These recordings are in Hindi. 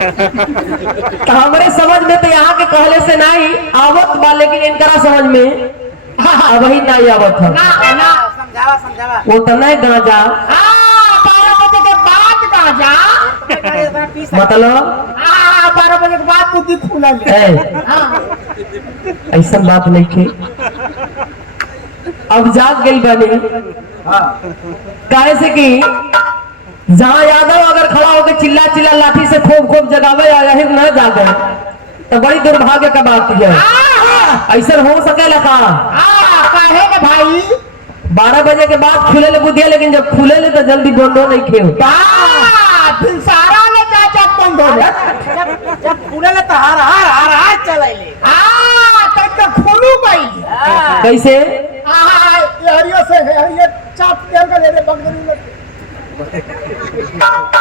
तो हमारे समझ में तो यहाँ के कहले से नहीं आवत बा, लेकिन इनकरा समझ में वही नहीं आवत है। समझावा समझावा वो तो नहीं गांजा 12 बजे के बाद गांजा मतलब 12 बजे के बाद बुद्धि खुला ऐसा बात नहीं थी। अब जाग गई बनी काहे से कि जहाँ यादव अगर खड़ा होकर चिल्ला चिल्ला लाठी से खूब खूब जगावे या न जागे तो बड़ी दुर्भाग्य का बात है। ऐसा हो सके लखा काहे के भाई 12 बजे के बाद खुले ले बुद्धिया, लेकिन जब खुले ले तो जल्दी बंदो नहीं खेल फिर सारा ने चाचा बंद हो जब खुले ले तो हार चलाइले तो खुलू गई कैसे हरियो से हरियो चाप तेल का ले बंद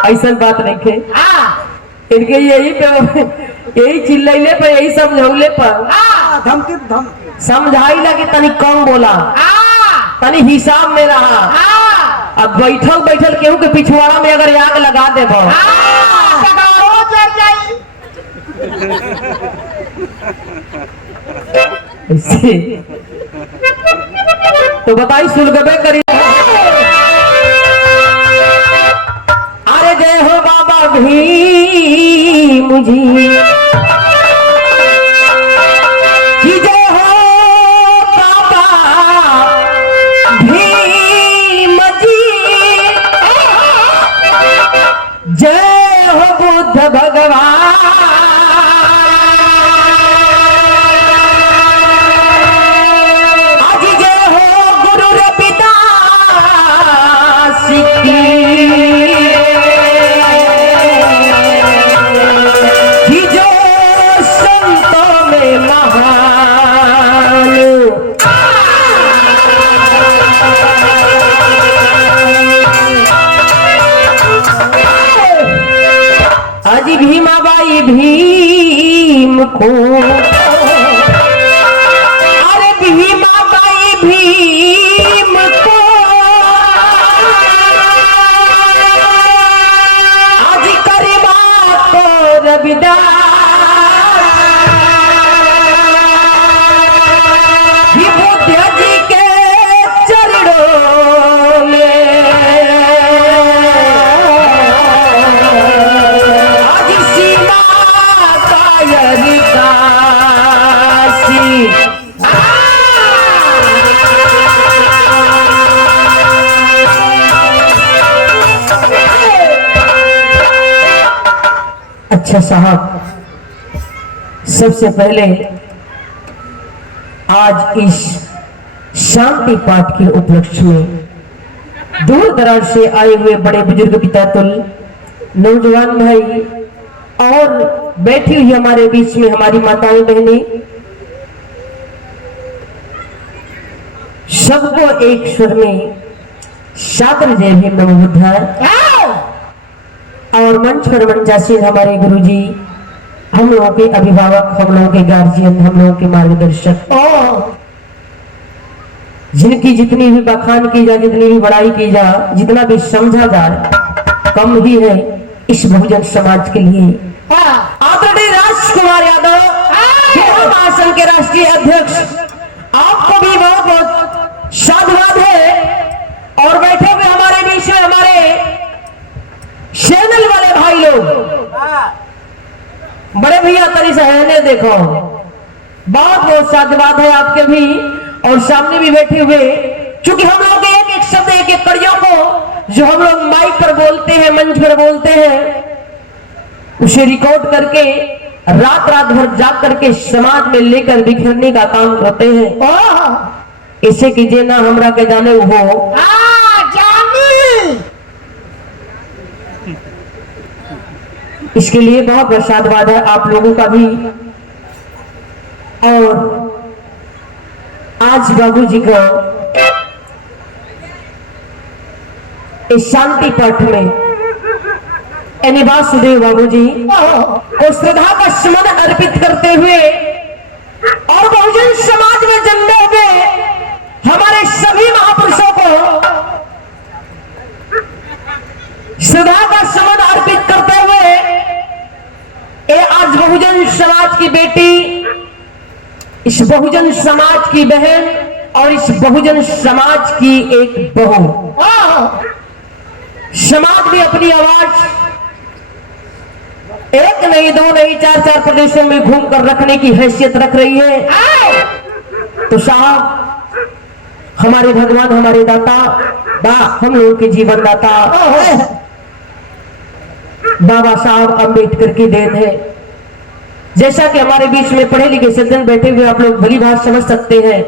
ऐसा बात नहीं थे। इनके यही चिल्लाइले पे यही समझौले पर धमकी समझाई लगी तनी कम बोला, तनी हिसाब में रहा। अब बैठल बैठल केहू के पिछवाड़ा में अगर आग लगा दे तो बताई सुलगबे करी। अरे जय हो बाबा भीम जी, जय हो बाबा भीम जी, जय हो बुद्ध भगवान, आज जय हो गुरु रविदास की जो संतों में महान। आज भीमाबाई भीम को, अरे भीमाबाई भीम को आज करीबा को रविदास बुद्ध जी के चरणों में आज सीमा कायर काशी। अच्छा साहब, सबसे पहले आज इस शांति पाठ के उपलक्ष्य में दूर दराज से आए हुए बड़े बुजुर्ग पितातुल नौजवान भाई और बैठी हुई हमारे बीच में हमारी माताएं बहनें, सबको एक स्वर में सादर जय भीम नमो बुद्धाय। और मंच पर मंचासीन हमारे गुरुजी, हम लोगों के अभिभावक, हम लोगों के गार्जियन, हम लोगों के मार्गदर्शक, जिनकी जितनी भी बखान की जाए, जितनी भी बड़ाई की जाए, जितना भी समझा जाए कम ही है इस बहुजन समाज के लिए। आदरणीय राजकुमार यादव महासंघ के राष्ट्रीय अध्यक्ष, आपको भी बहुत बहुत साधुवाद है। और बैठे हुए हमारे बीच में हमारे चैनल वाले भाई लोग, बड़े भैया तरी सहने देखो, बहुत बहुत साधुवाद है आपके भी। और सामने भी बैठे हुए, क्योंकि हम लोग एक एक शब्द, एक एक कड़ियों को जो हम लोग माइक पर बोलते हैं, मंच पर बोलते हैं, उसे रिकॉर्ड करके रात रात भर जाग करके समाज में लेकर बिखरने का काम करते हैं। इसे कीजिए ना हमरा के जाने हो इसके लिए बहुत बहुत साधुवाद है आप लोगों का भी। और आज बाबू जी को इस शांति पाठ में वासुदेव बाबू जी को श्रद्धा का सुमन अर्पित करते हुए और बहुजन समाज में जन्मे हुए हमारे सभी महापुरुषों को श्रद्धा का सुमन अर्पित करते हुए ये आज बहुजन समाज की बेटी, इस बहुजन समाज की बहन और इस बहुजन समाज की एक बहू, समाज में अपनी आवाज एक नहीं, दो नहीं, चार चार प्रदेशों में घूमकर रखने की हैसियत रख रही है। तो साहब, हमारे भगवान, हमारे दाता, हम लोगों के जीवन दाता बाबा साहब अम्बेडकर की देन है। जैसा कि हमारे बीच में पढ़े लिखे सज्जन बैठे हुए आप लोग भली बात समझ सकते हैं।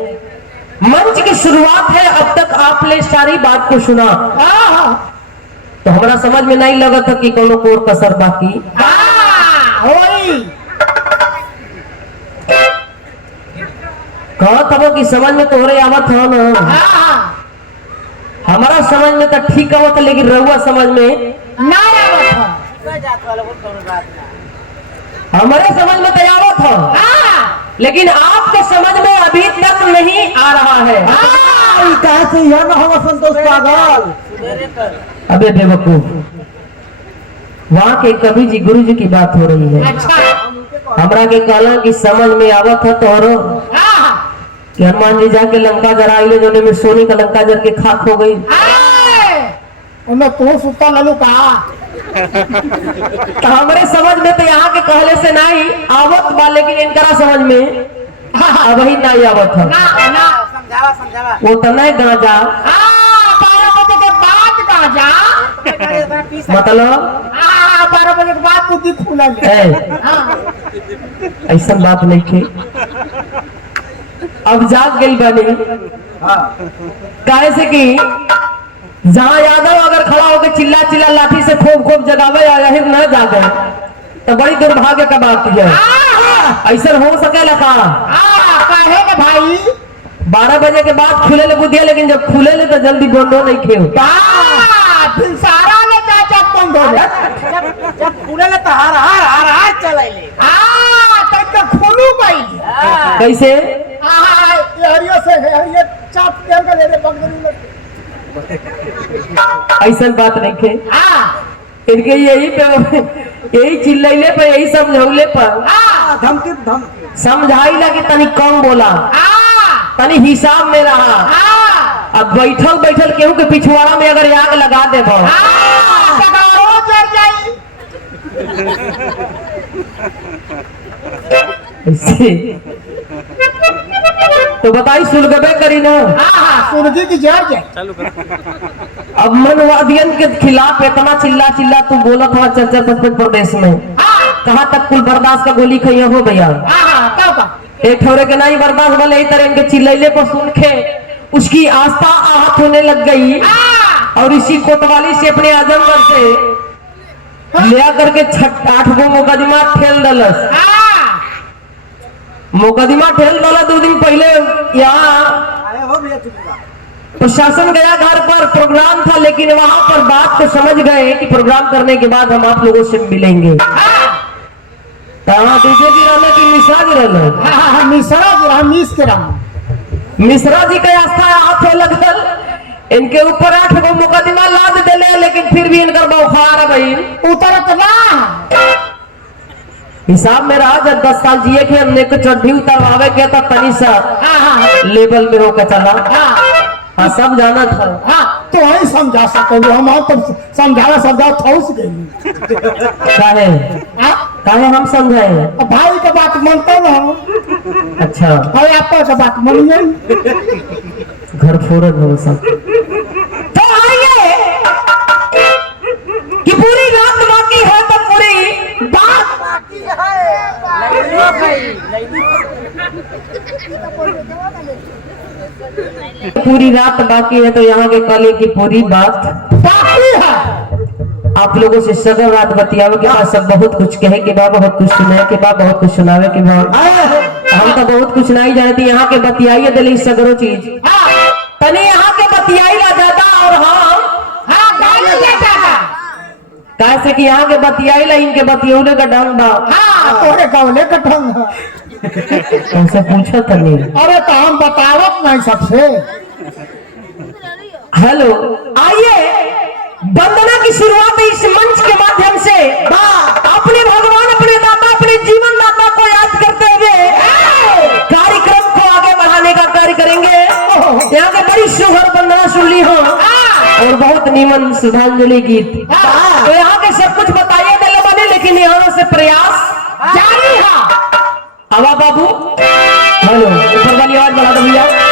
मंच की शुरुआत है, अब तक आपने सारी बात को सुना, तो हमारा समझ में नहीं लगा था कि कोनो कोर कसर बाकी। कहा था कि समझ में तोहरे आवत हो ना, हमारा समझ में तो ठीक आवत, लेकिन रहुआ समझ में ना आवत हमारे समझ में तो आवत हो, लेकिन आपके समझ में अभी तक नहीं आ रहा है। कैसे यह न हो संतोष पागल। अबे बेवकूफ, वहाँ के कवि जी, गुरु जी की बात हो रही है। हमरा के कहला कि समझ में आवत है तोहरो कि हनुमान जी जाके लंका जराइले, जोने में सोने का लंका जर के खाक हो गई। उनमें तू सुता ललू कहा, तो हमारे समझ में तो यहाँ के कहले से नहीं आवत बा, लेकिन इनकरा समझ में वही नहीं आवत है। वो तो नहीं गांजा, मतलब 12 बजे के बाद बुद्धि खुला ऐसा बात नहीं थी। अब जाग गई बनी, काहे से कि जहाँ यादव अगर खड़ा होकर चिल्ला चिल्ला लाठी से खूब खूब जगावे या न जागे तो बड़ी दुर्भाग्य का बात है। ऐसा हो सकेला का? काहे के भाई 12 बजे के बाद खुले ले बुधिया, लेकिन जब खुले ले तो जल्दी बोलो नहीं खेल। सारा ने चाचा बंद हो गया, जब खुले ले तो हर हर हर हर चलाइले। तक खुलू गई कैसे? हरियो से हरियो चाप तेल का ले रे बंगरू। ऐसा बात नहीं थे इनके, यही चिल्लाइले पर, यही समझौले पर धमकी समझाई लगी तनी कम बोला, तनी हिसाब में रहा। अब बैठल बैठल केहू के पिछवाड़ा में अगर आग लगा दे तो बताई सुलगबे करी ना, सुर्गी की जड़ अब मनवादियन के खिलाफ इतना चिल्ला चिल्ला तू बोला था चर्चा पचपन प्रदेश में, कहाँ तक कुल बर्दाश्त का गोली खैया हो भैया। एक ठोरे के नहीं बर्दाश्त वाले ही तरह इनके चिल्लाइले पर सुन के उसकी आस्था आहत होने लग गई, और इसी कोतवाली से अपने आजमगढ़ से ले करके 8 गो मुकदमा ठेल दलस। मुकदमा ठेल दला 2 दिन पहले यहाँ प्रशासन गया घर पर, प्रोग्राम था, लेकिन वहां पर बात को समझ गए कि प्रोग्राम करने के बाद हम आप लोगों से मिलेंगे। डीजे जी रहना कि मिश्रा जी रहना? मिश्रा जी का आस्था हाथ हो लगल, इनके ऊपर 8 गो मुकदमा लाद दिले, लेकिन फिर भी इनका बौखार भाई उतरत ना। हिसाब में रहा जब 10 साल जिए के हमने को चड्ढी उतरवावे के तो तनी सा लेवल में होकर चला। हाँ सब जाना था। तो ही समझा सकते हम तो समझा ठोस गई। काहे हम समझाए? भाई के बात मानते ना। अच्छा भाई आपका के बात मानिए, घर फोरन हो सब। तो आइए कि पूरी रात बाकी है, तो पूरी बात बाकी है। पूरी रात बाकी है, तो यहाँ के कले की पूरी बात बाकी है। आप लोगों से सगर रात बतियावे के बाद सब बहुत कुछ कहे के बाद, बहुत कुछ सुनाए के बाद, बहुत कुछ सुनावे के बाद, हम तो बहुत कुछ नहीं जानती। यहाँ के बतियाइए दिली सगरो चीज तनी यहाँ के बतियाई ला जाता, और हम कैसे कि यहाँ के बतियाई ला, इनके बतियौले का ढंग बा। तोरे कौले का ढंग तुमसे पूछा था नहीं? अरे तो हम बतावत नहीं सबसे। हेलो, आइए वंदना की शुरुआत इस मंच के माध्यम से अपने भगवान, अपने दाता तैयारी करेंगे। यहाँ के बड़ी शुभर वंदना सुन ली हो और बहुत नीमन श्रद्धांजलि गीत। तो यहाँ के सब कुछ बताइए दिल बने, लेकिन यहाँ से प्रयास जारी है। हवा बाबू हेलो, ऊपर वाली आवाज बढ़ा दो भैया।